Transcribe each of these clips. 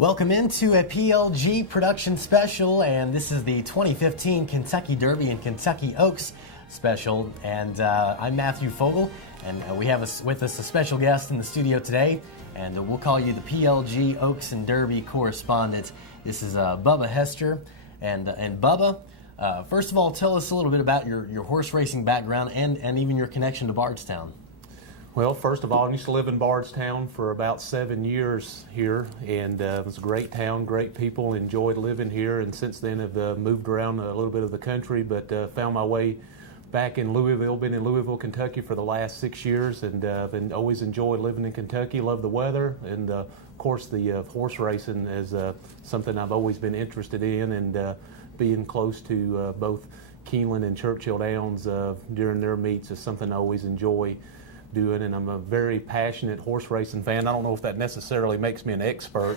Welcome into a PLG production special, and this is the 2015 Kentucky Derby and Kentucky Oaks special. And I'm Matthew Fogle, and we have with us a special guest in the studio today, and we'll call you the PLG Oaks and Derby correspondent. This is Bubba Hester, and Bubba. First of all, tell us a little bit about your horse racing background and even your connection to Bardstown. Well, first of all, I used to live in Bardstown for about 7 years here, and it was a great town, great people, enjoyed living here, and since then have moved around a little bit of the country, but found my way back in Louisville. Been in Louisville, Kentucky for the last 6 years, and always enjoyed living in Kentucky, love the weather, and of course the horse racing is something I've always been interested in, and being close to both Keeneland and Churchill Downs during their meets is something I always enjoy doing, and I'm a very passionate horse racing fan. I don't know if that necessarily makes me an expert,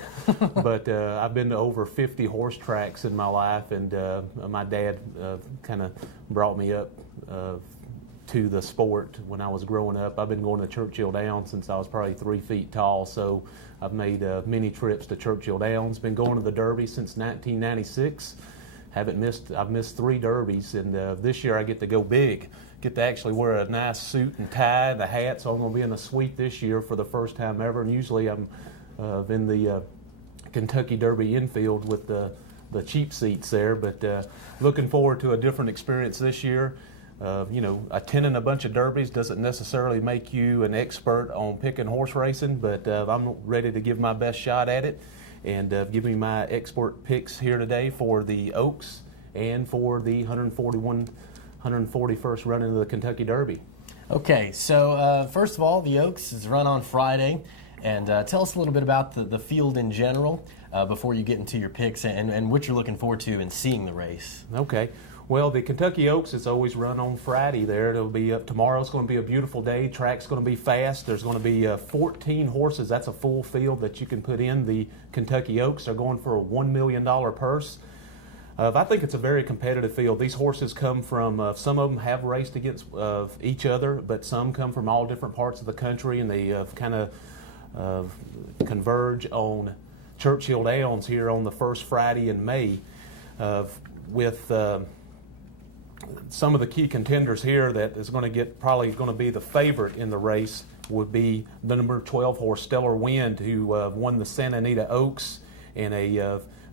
but I've been to over 50 horse tracks in my life, and my dad kind of brought me up to the sport when I was growing up. I've been going to Churchill Downs since I was probably 3 feet tall, so I've made many trips to Churchill Downs. Been going to the Derby since 1996. I've missed 3 derbies, and this year I get to go big. Get to actually wear a nice suit and tie, the hat, so I'm going to be in a suite this year for the first time ever. And usually I'm in the Kentucky Derby infield with the cheap seats there, but looking forward to a different experience this year. Attending a bunch of derbies doesn't necessarily make you an expert on picking horse racing, but I'm ready to give my best shot at it, and give me my expert picks here today for the Oaks and for the 141st running of the Kentucky Derby. Okay, so first of all, the Oaks is run on Friday, and tell us a little bit about the field in general before you get into your picks and what you're looking forward to in seeing the race. Okay. Well, the Kentucky Oaks is always run on Friday there. It'll be tomorrow's going to be a beautiful day. Track's going to be fast. There's going to be 14 horses. That's a full field that you can put in the Kentucky Oaks. They're going for a $1 million purse. I think it's a very competitive field. These horses come from, some of them have raced against each other, but some come from all different parts of the country, and they kind of converge on Churchill Downs here on the first Friday in May with some of the key contenders here that is going to probably going to be the favorite in the race would be the number 12 horse Stellar Wind, who won the Santa Anita Oaks and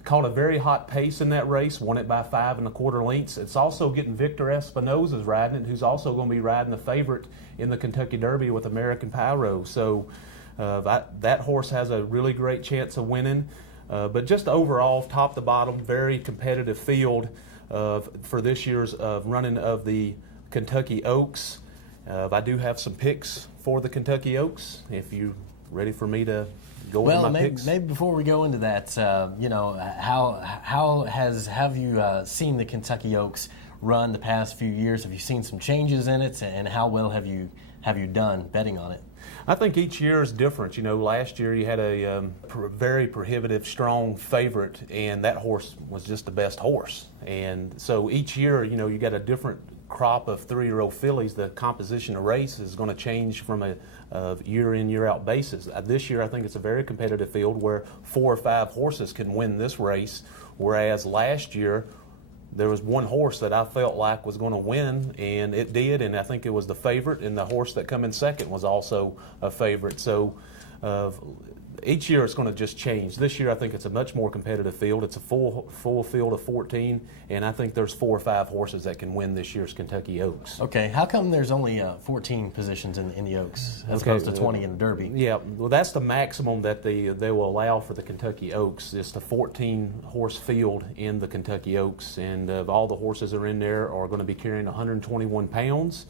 caught a very hot pace in that race, won it by 5 1/4 lengths. It's also getting Victor Espinosa's riding it, who's also going to be riding the favorite in the Kentucky Derby with American Pyro. So that horse has a really great chance of winning. But just overall, top to bottom, very competitive field for this year's running of the Kentucky Oaks. I do have some picks for the Kentucky Oaks, if you're ready for me to go into my picks. Maybe before we go into that, how have you seen the Kentucky Oaks run the past few years? Have you seen some changes in it, and how well have you done betting on it? I think each year is different. Last year you had a very prohibitive, strong favorite, and that horse was just the best horse. And so each year, you got a different crop of 3-year-old fillies. The composition of race is going to change from a year-in, year-out basis. This year, I think it's a very competitive field where 4 or 5 horses can win this race, whereas last year there was one horse that I felt like was going to win, and it did, and I think it was the favorite, and the horse that come in second was also a favorite. So each year it's going to just change. This year I think it's a much more competitive field. It's a full field of 14, and I think there's 4 or 5 horses that can win this year's Kentucky Oaks. Okay, how come there's only 14 positions in the Oaks as opposed to 20 in the Derby? Yeah, well, that's the maximum that they will allow for the Kentucky Oaks. It's the 14-horse field in the Kentucky Oaks, and all the horses that are in there are going to be carrying 121 pounds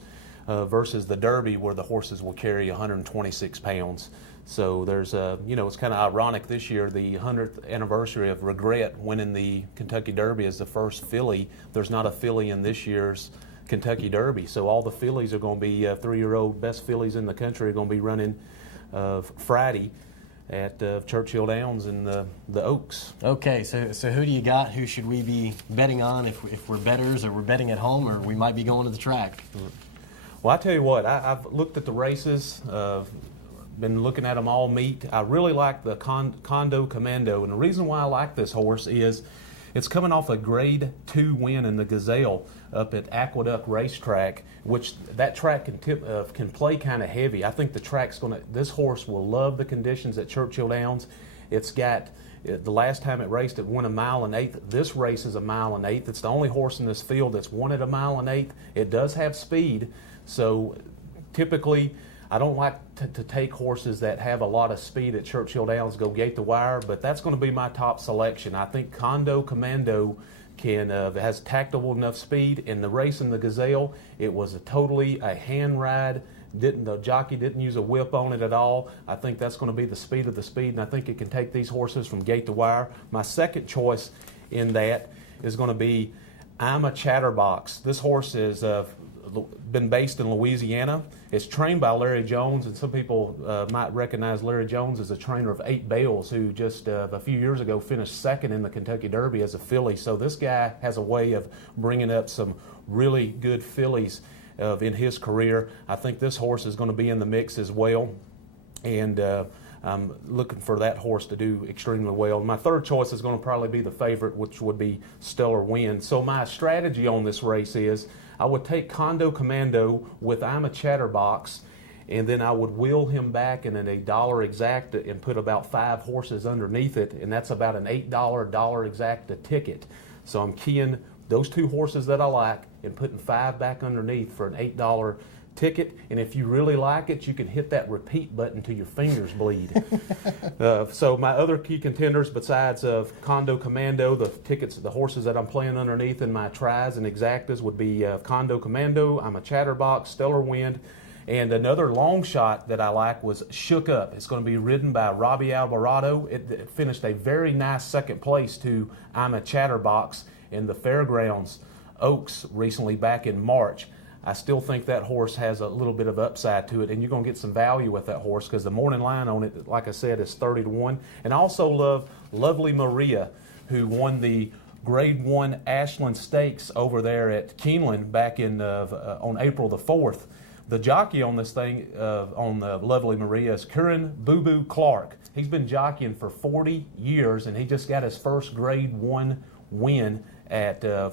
versus the Derby where the horses will carry 126 pounds. So there's it's kind of ironic this year, the 100th anniversary of Regret winning the Kentucky Derby as the first filly. There's not a filly in this year's Kentucky Derby. So all the fillies are going to be 3-year-old best fillies in the country are going to be running Friday at Churchill Downs and the Oaks. Okay, so who do you got? Who should we be betting on if we're bettors, or we're betting at home, or we might be going to the track? Well, I tell you what, I've looked at the races been looking at them all meet. I really like the Condo Commando, and the reason why I like this horse is it's coming off a Grade 2 win in the Gazelle up at Aqueduct Racetrack, which that track can play kind of heavy. I think the track's this horse will love the conditions at Churchill Downs. It's got, the last time it raced, it won 1 1/8 miles. This race is 1 1/8 miles. It's the only horse in this field that's won at 1 1/8 miles. It does have speed, so typically I don't like to take horses that have a lot of speed at Churchill Downs, go gate the wire, but that's going to be my top selection. I think Condo Commando has tactable enough speed. In the race in the Gazelle, it was totally a hand ride. The jockey didn't use a whip on it at all. I think that's going to be the speed of the speed, and I think it can take these horses from gate to wire. My second choice in that is going to be I'm a Chatterbox. This horse is been based in Louisiana. It's trained by Larry Jones, and some people might recognize Larry Jones as a trainer of 8 Bells, who just a few years ago finished second in the Kentucky Derby as a filly. So this guy has a way of bringing up some really good fillies in his career. I think this horse is going to be in the mix as well, and I'm looking for that horse to do extremely well. My third choice is going to probably be the favorite, which would be Stellar Wind. So my strategy on this race is I would take Condo Commando with I'm a Chatterbox, and then I would wheel him back in a dollar exacta and put about 5 horses underneath it, and that's about an $8 dollar exacta ticket. So I'm keying those 2 horses that I like and putting 5 back underneath for an $8 ticket, and if you really like it, you can hit that repeat button till your fingers bleed. So my other key contenders besides Condo Commando, the horses that I'm playing underneath in my tries and exactas would be Condo Commando, I'm a Chatterbox, Stellar Wind, and another long shot that I like was Shook Up. It's going to be ridden by Robbie Alvarado. It finished a very nice second place to I'm a Chatterbox in the Fairgrounds Oaks recently back in March. I still think that horse has a little bit of upside to it, and you're going to get some value with that horse because the morning line on it, like I said, is 30-1. And I also love Lovely Maria, who won the Grade 1 Ashland Stakes over there at Keeneland back in on April the 4th. The jockey on this thing, on Lovely Maria, is Curran Boo Boo Clark. He's been jockeying for 40 years, and he just got his first Grade 1 win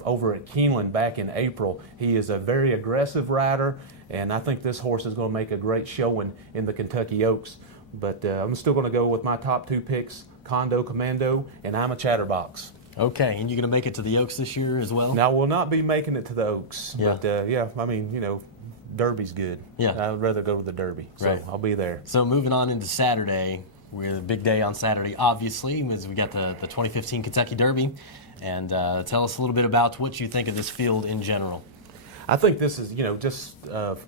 over at Keeneland back in April. He is a very aggressive rider, and I think this horse is going to make a great showing in the Kentucky Oaks. But I'm still going to go with my top 2 picks, Condo Commando, and I'm a Chatterbox. Okay, and you're going to make it to the Oaks this year as well? Now, we'll not be making it to the Oaks, but I mean, Derby's good. Yeah. I'd rather go to the Derby, so right. I'll be there. So moving on into Saturday, we're the big day on Saturday, obviously, because we got the 2015 Kentucky Derby. And tell us a little bit about what you think of this field in general. I think this is, just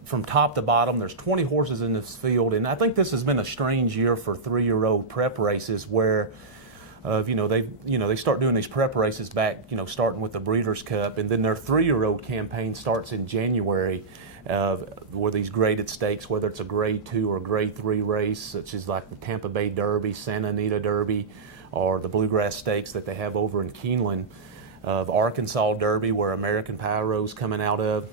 from top to bottom, there's 20 horses in this field, and I think this has been a strange year for 3-year-old prep races where, they start doing these prep races back, starting with the Breeders' Cup, and then their 3-year-old campaign starts in January, where these graded stakes, whether it's a Grade 2 or Grade 3 race, such as like the Tampa Bay Derby, Santa Anita Derby, or the Bluegrass Stakes that they have over in Keeneland, of Arkansas Derby, where American Pyro's coming out of.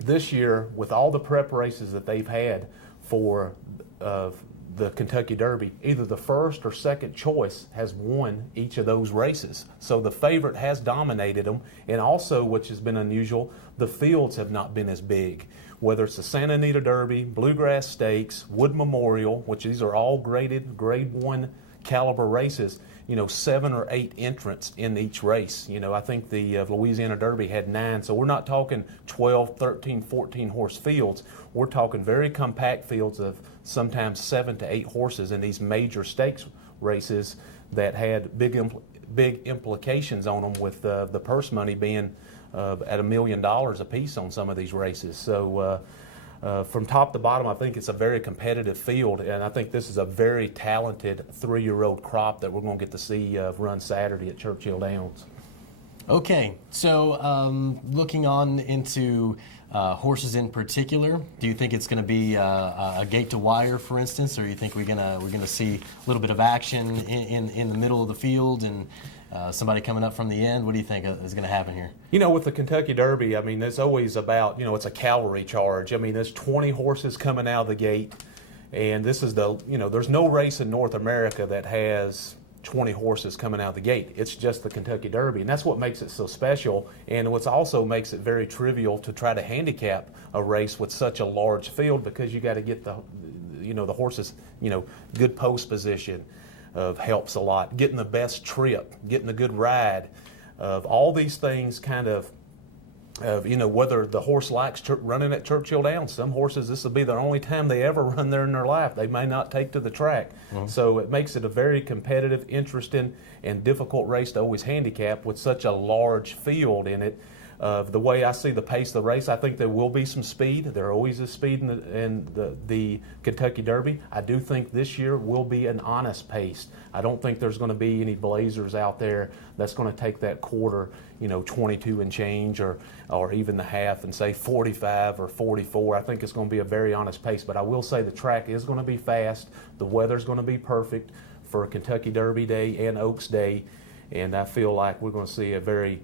This year, with all the prep races that they've had for the Kentucky Derby, either the first or second choice has won each of those races. So the favorite has dominated them, and also, which has been unusual, the fields have not been as big. Whether it's the Santa Anita Derby, Bluegrass Stakes, Wood Memorial, which these are all graded Grade 1 caliber races, 7 or 8 entrants in each race. I think the Louisiana Derby had 9, so we're not talking 12, 13, 14 horse fields. We're talking very compact fields of sometimes 7 to 8 horses in these major stakes races that had big implications on them, with the purse money being at $1 million a piece on some of these races. So from top to bottom, I think it's a very competitive field, and I think this is a very talented 3-year-old crop that we're going to get to see run Saturday at Churchill Downs. Okay, so looking on into horses in particular, do you think it's going to be a gate to wire, for instance, or you think we're going to see a little bit of action in the middle of the field and somebody coming up from the end? What do you think is going to happen here? With the Kentucky Derby, I mean, it's always about, it's a cavalry charge. I mean, there's 20 horses coming out of the gate. And this is there's no race in North America that has 20 horses coming out of the gate. It's just the Kentucky Derby, and that's what makes it so special, and what also makes it very trivial to try to handicap a race with such a large field, because you got to get the horses, good post position helps a lot. Getting the best trip, getting a good ride, all these things kind of whether the horse likes running at Churchill Downs. Some horses, this will be the only time they ever run there in their life. They may not take to the track. Mm-hmm. So it makes it a very competitive, interesting, and difficult race to always handicap with such a large field in it. The way I see the pace of the race, I think there will be some speed. There always is speed in the Kentucky Derby. I do think this year will be an honest pace. I don't think there's going to be any blazers out there that's going to take that quarter, 22 and change, or even the half, and say 45 or 44. I think it's going to be a very honest pace. But I will say the track is going to be fast. The weather's going to be perfect for Kentucky Derby Day and Oaks Day. And I feel like we're going to see a very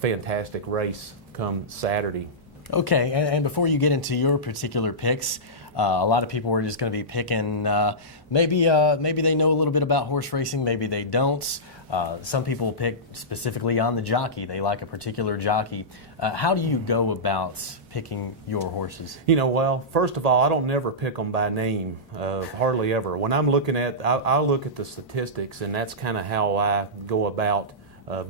fantastic race come Saturday. Okay, and before you get into your particular picks, a lot of people are just going to be picking, maybe they know a little bit about horse racing, maybe they don't. Some people pick specifically on the jockey. They like a particular jockey. How do you go about picking your horses? Well, first of all, I don't never pick them by name, hardly ever. When I'm looking at, I look at the statistics, and that's kind of how I go about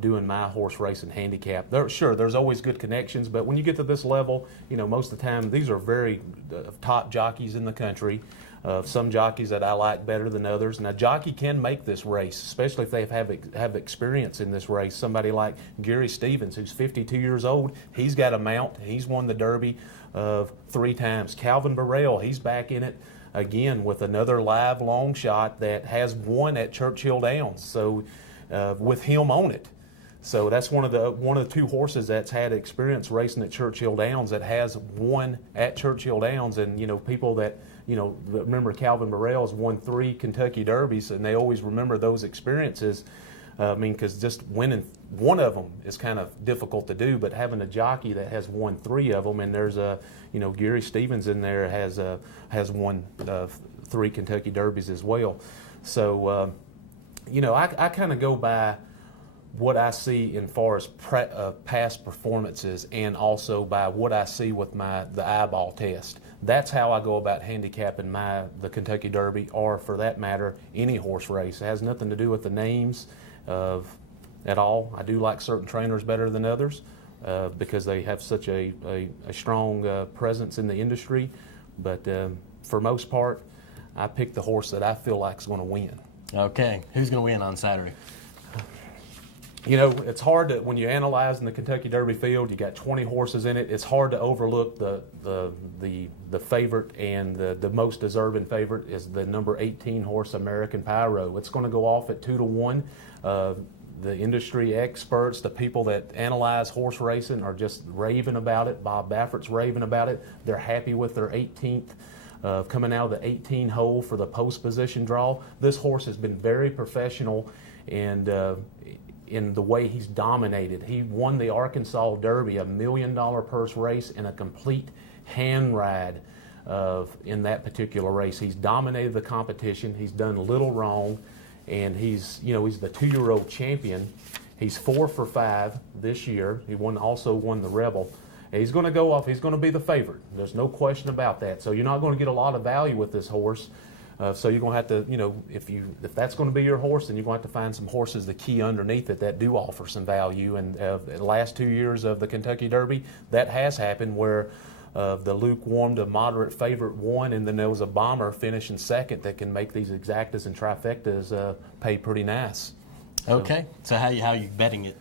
doing my horse racing handicap. There's always good connections, but when you get to this level, most of the time these are very top jockeys in the country. Some jockeys that I like better than others, and a jockey can make this race, especially if they have experience in this race. Somebody like Gary Stevens, who's 52 years old, he's got a mount. He's won the Derby 3 times. Calvin Burrell, he's back in it again with another live long shot that has won at Churchill Downs. So with him on it. So that's one of the 2 horses that's had experience racing at Churchill Downs that has won at Churchill Downs. And people that remember Calvin Burrell has won 3 Kentucky Derbies, and they always remember those experiences. Because just winning one of them is kind of difficult to do, but having a jockey that has won 3 of them, and there's Gary Stevens in there has won 3 Kentucky Derbies as well. So I kind of go by what I see in far as past performances, and also by what I see with the eyeball test. That's how I go about handicapping the Kentucky Derby, or for that matter, any horse race. It has nothing to do with the names at all. I do like certain trainers better than others because they have such a strong presence in the industry. But for most part, I pick the horse that I feel like is going to win. Okay, who's going to win on Saturday? It's hard to, when you analyze in the Kentucky Derby field, you got 20 horses in it. It's hard to overlook the favorite, and the most deserving favorite is the number 18 horse American Pyro. It's going to go off at 2-1. The industry experts, the people that analyze horse racing, are just raving about it. Bob Baffert's raving about it. They're happy with their 18th. Coming out of the 18 hole for the post position draw. This horse has been very professional, and in the way he's dominated. He won the Arkansas Derby, $1 million purse race, in a complete hand ride in that particular race. He's dominated the competition. He's done little wrong, and he's the 2-year-old champion. He's 4 for 5 this year. He also won the Rebel. He's going to go off. He's going to be the favorite. There's no question about that. So you're not going to get a lot of value with this horse. So you're going to have to, if that's going to be your horse, then you're going to have to find some horses to key underneath it that do offer some value. And the last 2 years of the Kentucky Derby, that has happened where the lukewarm to moderate favorite won, and then there was a bomber finishing second that can make these exactas and trifectas pay pretty nice. Okay. So how you betting it?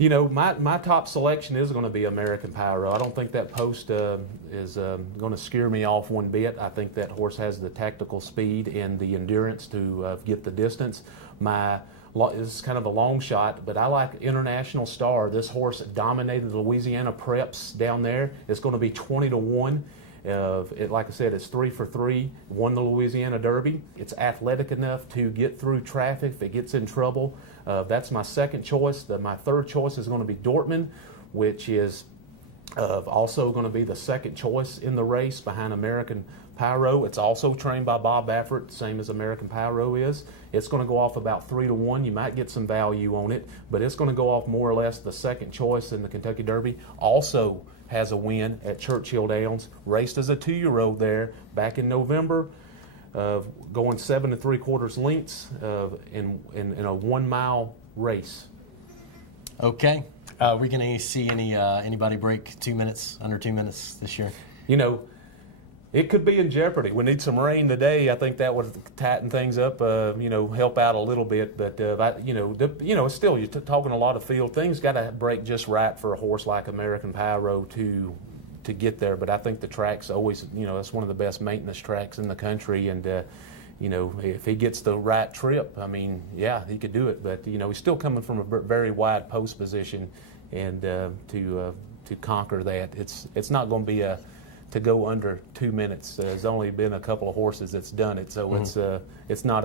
My top selection is going to be American Pyro. I don't think that post is going to scare me off one bit. I think that horse has the tactical speed and the endurance to get the distance. It's kind of a long shot, but I like International Star. This horse dominated the Louisiana Preps down there. It's going to be 20-1. Like I said, it's 3 for 3, won the Louisiana Derby. It's athletic enough to get through traffic if it gets in trouble. That's my second choice. My third choice is going to be Dortmund, which is also going to be the second choice in the race behind American Pyro. It's also trained by Bob Baffert, same as American Pyro is. It's going to go off about 3-1. You might get some value on it, but it's going to go off more or less the second choice in the Kentucky Derby. Also has a win at Churchill Downs. Raced as a 2-year-old there back in November, going 7 3/4 lengths in a 1 mile race. Okay. We're going to see anybody break 2 minutes, under 2 minutes this year? You know, it could be in jeopardy. We need some rain today. I think that would tighten things up, help out a little bit. But, it's still, you're talking a lot of field. Things got to break just right for a horse like American Pyro to get there. But I think the track's always, it's one of the best maintenance tracks in the country. And, if he gets the right trip, I mean, yeah, he could do it. But, he's still coming from a very wide post position. And to conquer that, it's not going to be to go under 2 minutes. There's only been a couple of horses that's done it, so it's not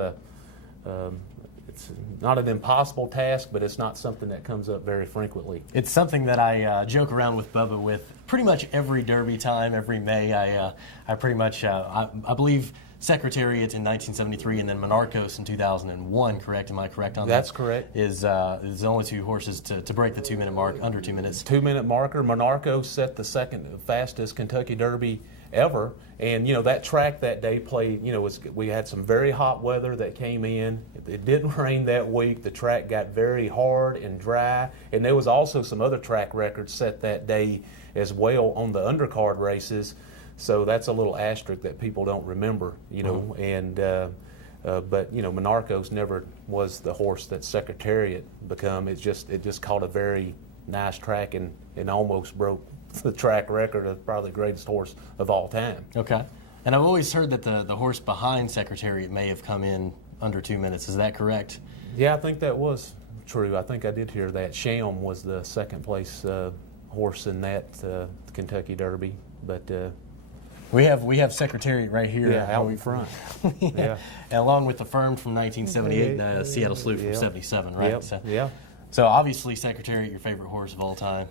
an impossible task, but it's not something that comes up very frequently. It's something that I joke around with Bubba with pretty much every Derby time, every May. I pretty much I believe Secretariat in 1973 and then Monarchos in 2001. Correct? Am I correct on that? That's correct. Is the only two horses to break the 2 minute mark, under 2 minutes. 2 minute marker. Monarchos set the second fastest Kentucky Derby ever, and that track that day played. We had some very hot weather that came in. It didn't rain that week. The track got very hard and dry, and there was also some other track records set that day as well on the undercard races. So that's a little asterisk that people don't remember, and but Monarchos never was the horse that Secretariat become. It just caught a very nice track and almost broke the track record of probably the greatest horse of all time. Okay, and I've always heard that the horse behind Secretariat may have come in under 2 minutes. Is that correct? Yeah, I think that was true. I think I did hear that. Sham was the second place horse in that Kentucky Derby, but. We have Secretariat right here. Yeah, out in front. Yeah. And along with the Firm from 1978 and Seattle Salute from 77, right? Yep. So obviously Secretariat, your favorite horse of all time.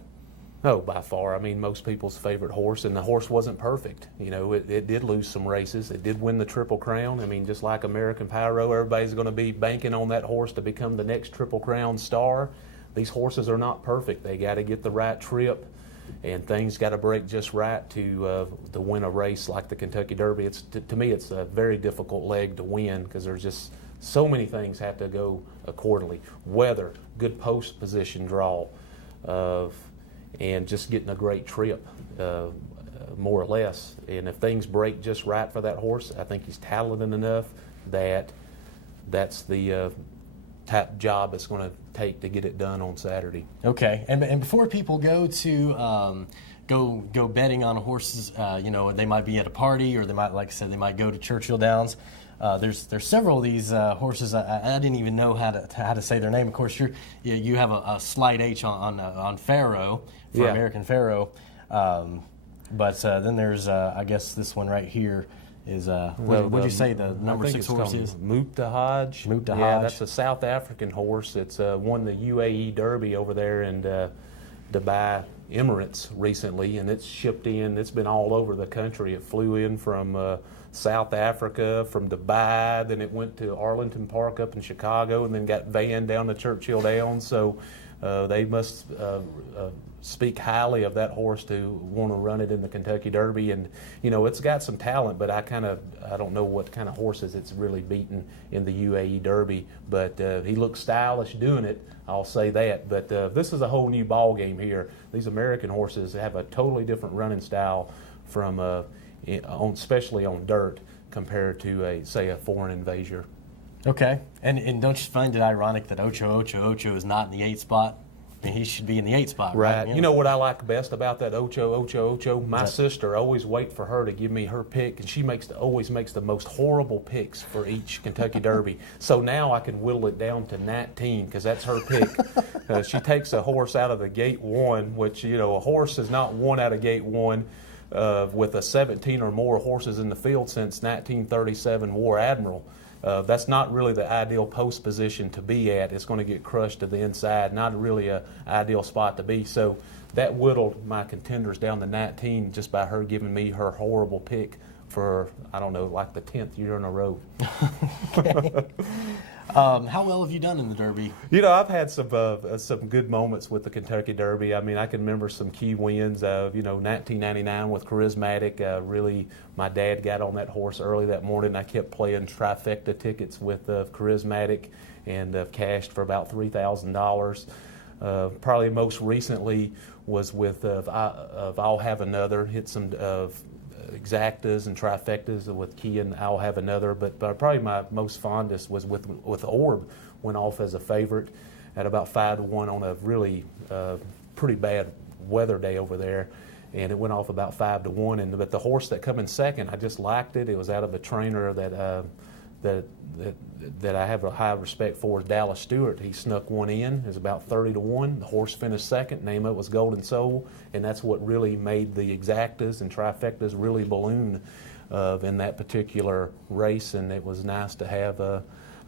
Oh, by far. I mean, most people's favorite horse, and the horse wasn't perfect. It did lose some races. It did win the Triple Crown. I mean, just like American Pyro, everybody's going to be banking on that horse to become the next Triple Crown star. These horses are not perfect. They got to get the right trip. And things got to break just right to win a race like the Kentucky Derby. To me, it's a very difficult leg to win because there's just so many things have to go accordingly. Weather, good post position draw, and just getting a great trip, more or less. And if things break just right for that horse, I think he's talented enough that that's the type job it's going to take to get it done on Saturday. Okay, and before people go to go betting on horses, they might be at a party or they might, like I said, they might go to Churchill Downs. There's several of these horses. I didn't even know how to say their name. Of course, you have a slight H on Pharaoh for American Pharaoh, but then there's I guess this one right here. What would you say the number 6 horse is? Muktahaj. Yeah, that's a South African horse. It's won the UAE Derby over there in Dubai Emirates recently, and it's shipped in. It's been all over the country. It flew in from South Africa, from Dubai, then it went to Arlington Park up in Chicago, and then got vanned down to Churchill Downs. So they must speak highly of that horse to want to run it in the Kentucky Derby. And it's got some talent, but I don't know what kind of horses it's really beaten in the UAE Derby, but he looks stylish doing it, I'll say that. But this is a whole new ball game here. These American horses have a totally different running style from especially on dirt compared to a foreign invasion. Okay, and don't you find it ironic that Ocho is not in the 8th spot? I mean, he should be in the 8th spot, right? You know what I like best about that Ocho? My sister, always wait for her to give me her pick, and she always makes the most horrible picks for each Kentucky Derby. So now I can whittle it down to 19 because that's her pick. She takes a horse out of the gate 1, which, a horse has not won out of gate 1 with a 17 or more horses in the field since 1937 War Admiral. That's not really the ideal post position to be at. It's going to get crushed to the inside. Not really an ideal spot to be. So that whittled my contenders down to 19 just by her giving me her horrible pick for, I don't know, like the 10th year in a row. Okay. How well have you done in the Derby? You know, I've had some good moments with the Kentucky Derby. I mean, I can remember some key wins. 1999 with Charismatic. Really, my dad got on that horse early that morning. I kept playing trifecta tickets with Charismatic and cashed for about $3,000. Probably most recently was with I'll Have Another. Hit some exactas and trifectas with Key and I'll Have Another, but probably my most fondest was with Orb. Went off as a favorite at about 5-1 on a really pretty bad weather day over there, and it went off about 5-1. But the horse that come in second, I just liked it. It was out of a trainer that I have a high respect for, is Dallas Stewart. He snuck one in. It was about 30-1. The horse finished second. Name of it was Golden Soul, and that's what really made the exactas and trifectas really balloon in that particular race. And it was nice to have a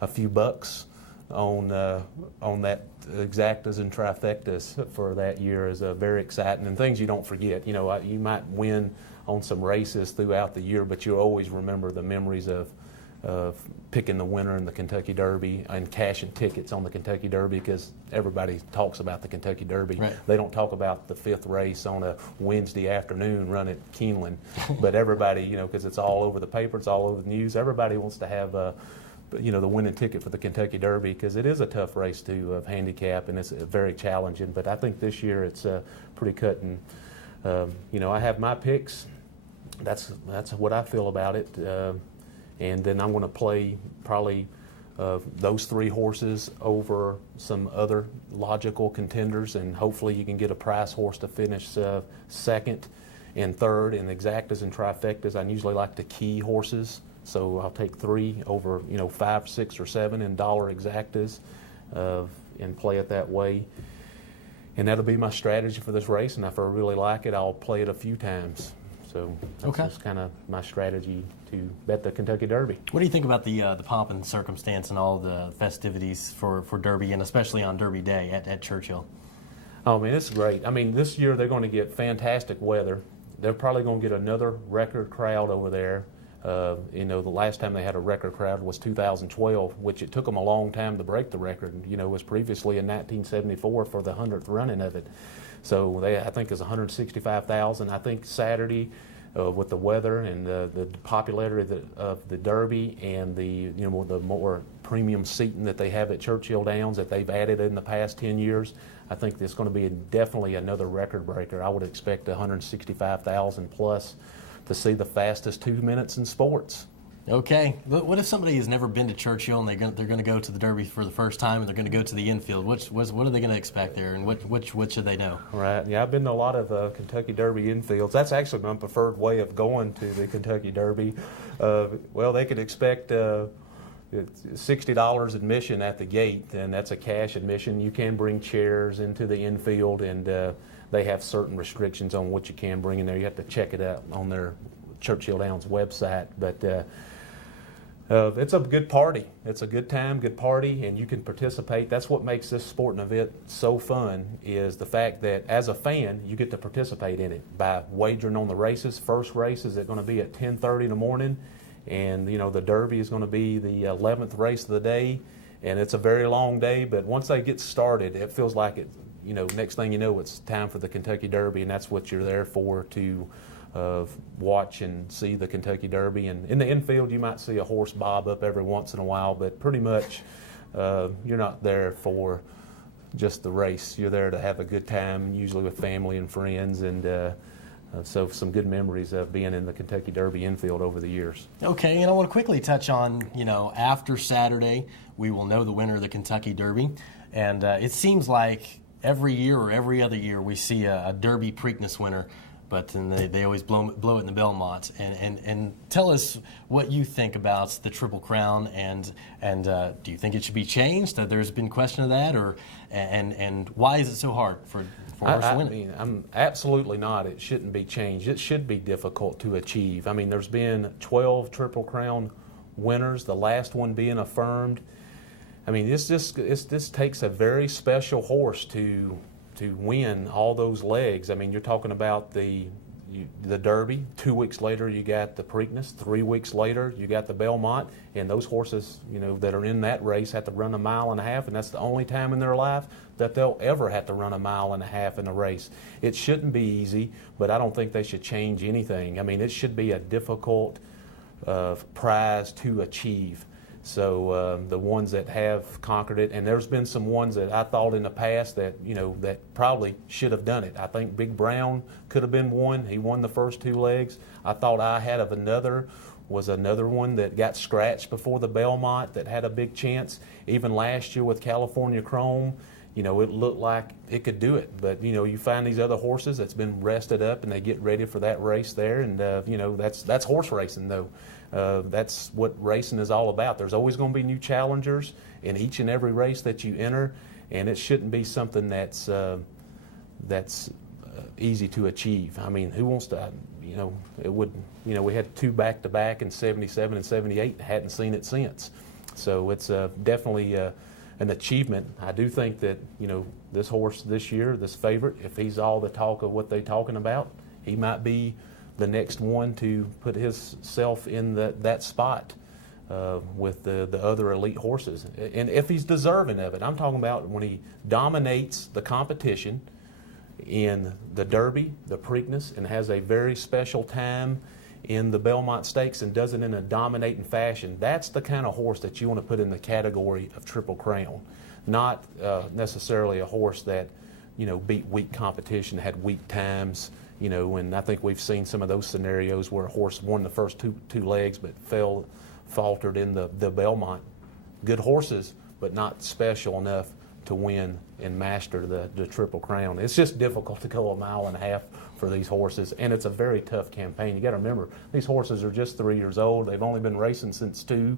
few bucks on that exactas and trifectas for that year. Is very exciting, and things you don't forget. You know, you might win on some races throughout the year, but you'll always remember the memories of picking the winner in the Kentucky Derby and cashing tickets on the Kentucky Derby, because everybody talks about the Kentucky Derby. Right. They don't talk about the 5th race on a Wednesday afternoon run at Keeneland. But everybody, you know, because it's all over the paper, it's all over the news, everybody wants to have the winning ticket for the Kentucky Derby, because it is a tough race to handicap, and it's very challenging. But I think this year it's pretty cut and, I have my picks. That's what I feel about it. And then I'm going to play probably those 3 horses over some other logical contenders, and hopefully you can get a prize horse to finish second and third in exactas and trifectas. I usually like the key horses, so I'll take 3 over 5, 6, or 7 in dollar exactas and play it that way. And that'll be my strategy for this race, and if I really like it, I'll play it a few times. So that's kind of my strategy to bet the Kentucky Derby. What do you think about the pomp and circumstance and all the festivities for Derby, and especially on Derby Day at Churchill? Oh, man, it's great. I mean, this year they're going to get fantastic weather. They're probably going to get another record crowd over there. The last time they had a record crowd was 2012, which it took them a long time to break the record. It was previously in 1974 for the 100th running of it. So I think it's 165,000. I think Saturday, with the weather and the popularity of the Derby and the more premium seating that they have at Churchill Downs that they've added in the past 10 years, I think it's going to be definitely another record breaker. I would expect 165,000 plus to see the fastest 2 minutes in sports. Okay, but what if somebody has never been to Churchill and they're going to go to the Derby for the first time, and they're going to go to the infield? What are they going to expect there, and what should they know? Right. Yeah, I've been to a lot of Kentucky Derby infields. That's actually my preferred way of going to the Kentucky Derby. They could expect $60 admission at the gate, and that's a cash admission. You can bring chairs into the infield, and they have certain restrictions on what you can bring in there. You have to check it out on their Churchill Downs website, but it's a good party. It's a good time, good party, and you can participate. That's what makes this sporting event so fun, is the fact that as a fan, you get to participate in it by wagering on the races. First race is going to be at 10:30 in the morning, and the Derby is going to be the 11th race of the day, and it's a very long day, but once they get started, it feels like it. Next thing you know, it's time for the Kentucky Derby, and that's what you're there for, to watch and see the Kentucky Derby. And in the infield, you might see a horse bob up every once in a while, but pretty much you're not there for just the race. You're there to have a good time, usually with family and friends, and so some good memories of being in the Kentucky Derby infield over the years. Okay, and I want to quickly touch on, after Saturday, we will know the winner of the Kentucky Derby, and it seems like every year or every other year we see a Derby Preakness winner, but then they always blow it in the Belmont. And tell us what you think about the Triple Crown, and do you think it should be changed? There's been question of that, and why is it so hard for horse to win it? I mean, I'm absolutely not. It shouldn't be changed. It should be difficult to achieve. I mean, there's been 12 Triple Crown winners, the last one being affirmed. I mean, this takes a very special horse to win all those legs. I mean, you're talking about the the Derby. 2 weeks later, you got the Preakness. 3 weeks later, you got the Belmont. And those horses, that are in that race have to run 1.5 miles, and that's the only time in their life that they'll ever have to run 1.5 miles in a race. It shouldn't be easy, but I don't think they should change anything. I mean, it should be a difficult prize to achieve. So the ones that have conquered it, and there's been some ones that I thought in the past that that probably should have done it. I think Big Brown could have been one. He won the first 2 legs. I thought I Had of Another was another one that got scratched before the Belmont that had a big chance. Even last year with California Chrome, it looked like it could do it. But you find these other horses that's been rested up and they get ready for that race there, and that's horse racing though. That's what racing is all about. There's always going to be new challengers in each and every race that you enter, and it shouldn't be something that's easy to achieve. I mean, who wants to? It would. We had 2 back-to-back in '77 and '78. Hadn't seen it since. So it's definitely an achievement. I do think that this horse this year, this favorite, if he's all the talk of what they're talking about, he might be the next one to put himself in that spot with the other elite horses. And if he's deserving of it, I'm talking about when he dominates the competition in the Derby, the Preakness, and has a very special time in the Belmont Stakes and does it in a dominating fashion. That's the kind of horse that you want to put in the category of Triple Crown, not necessarily a horse that beat weak competition, had weak times. And I think we've seen some of those scenarios where a horse won the first two legs but faltered in the Belmont. Good horses, but not special enough to win and master the Triple Crown. It's just difficult to go 1.5 miles for these horses, and it's a very tough campaign. You got to remember, these horses are just 3 years old. They've only been racing since 2,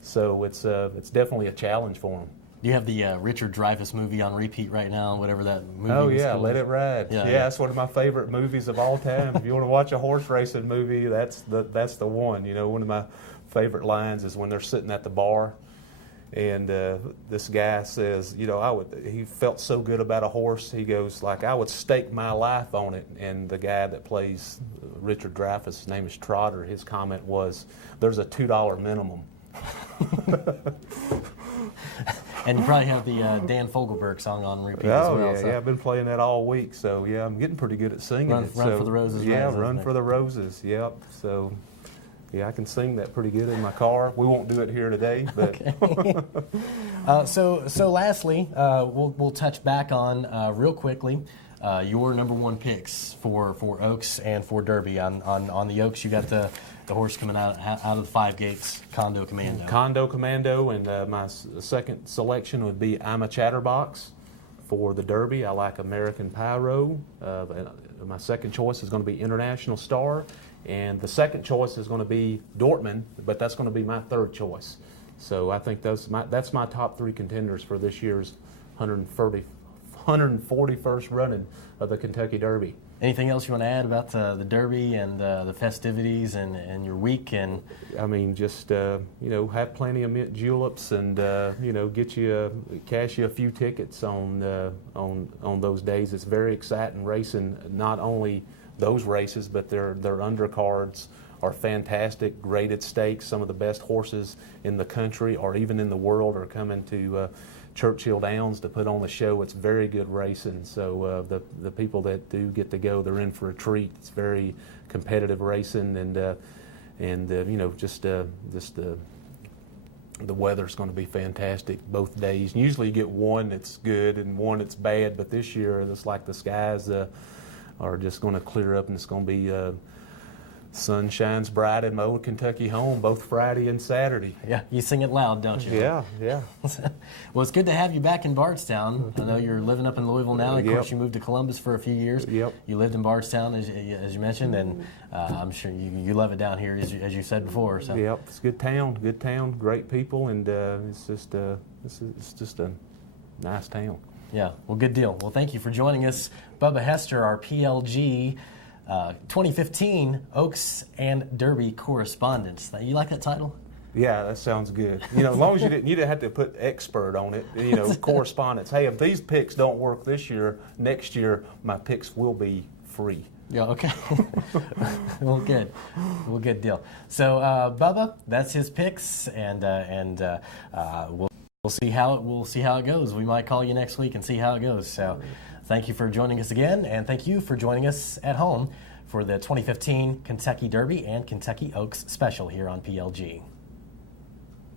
so it's definitely a challenge for them. Do you have the Richard Dreyfuss movie on repeat right now, whatever that movie Oh, was yeah, called? Let It Ride. Yeah, that's one of my favorite movies of all time. If you want to watch a horse racing movie, that's the one. One of my favorite lines is when they're sitting at the bar, and this guy says, he felt so good about a horse. He goes, like, I would stake my life on it. And the guy that plays Richard Dreyfuss, his name is Trotter, his comment was, there's a $2 minimum. And you probably have the Dan Fogelberg song on repeat as well. Yeah, yeah, I've been playing that all week, so yeah, I'm getting pretty good at singing Run it. for the Roses. Yeah, Run for the Roses, yep. So, yeah, I can sing that pretty good in my car. We won't do it here today, but... Okay. So lastly, we'll touch back on, real quickly, your number 1 picks for Oaks and for Derby. On the Oaks, you got the horse coming out of the 5 gates, Condo Commando. Condo Commando, and my second selection would be I'm a Chatterbox. For the Derby, I like American Pyro. My second choice is going to be International Star, and the second choice is going to be Dortmund, but that's going to be my third choice. So I think that's my top 3 contenders for this year's 141st running of the Kentucky Derby. Anything else you want to add about the Derby and the festivities and your week? And I mean, just have plenty of mint juleps, and cash you a few tickets on those days. It's very exciting racing. Not only those races, but their undercards are fantastic, graded stakes. Some of the best horses in the country or even in the world are coming to Churchill Downs to put on the show. It's very good racing. So the people that do get to go, they're in for a treat. It's very competitive racing, and the weather's going to be fantastic both days. And usually you get one that's good and one that's bad, but this year it's like the skies are just going to clear up, and it's going to be sun shines bright in my old Kentucky home both Friday and Saturday. Yeah, you sing it loud, don't you? Yeah. Well, it's good to have you back in Bardstown. I know you're living up in Louisville now. Of course, you moved to Columbus for a few years. Yep. You lived in Bardstown, as you mentioned, and I'm sure you love it down here, as you said before. So. Yep, it's a good town, great people, and it's just a nice town. Yeah, well, good deal. Well, thank you for joining us, Bubba Hester, our PLG 2015 Oaks and Derby correspondent. You like that title? Yeah, that sounds good. As long as you didn't have to put expert on it. Correspondence. Hey, if these picks don't work this year, next year my picks will be free. Yeah, okay. Well, good. Well, good deal. So, Bubba, that's his picks, and we'll see how it goes. We might call you next week and see how it goes. So, thank you for joining us again, and thank you for joining us at home for the 2015 Kentucky Derby and Kentucky Oaks Special here on PLG.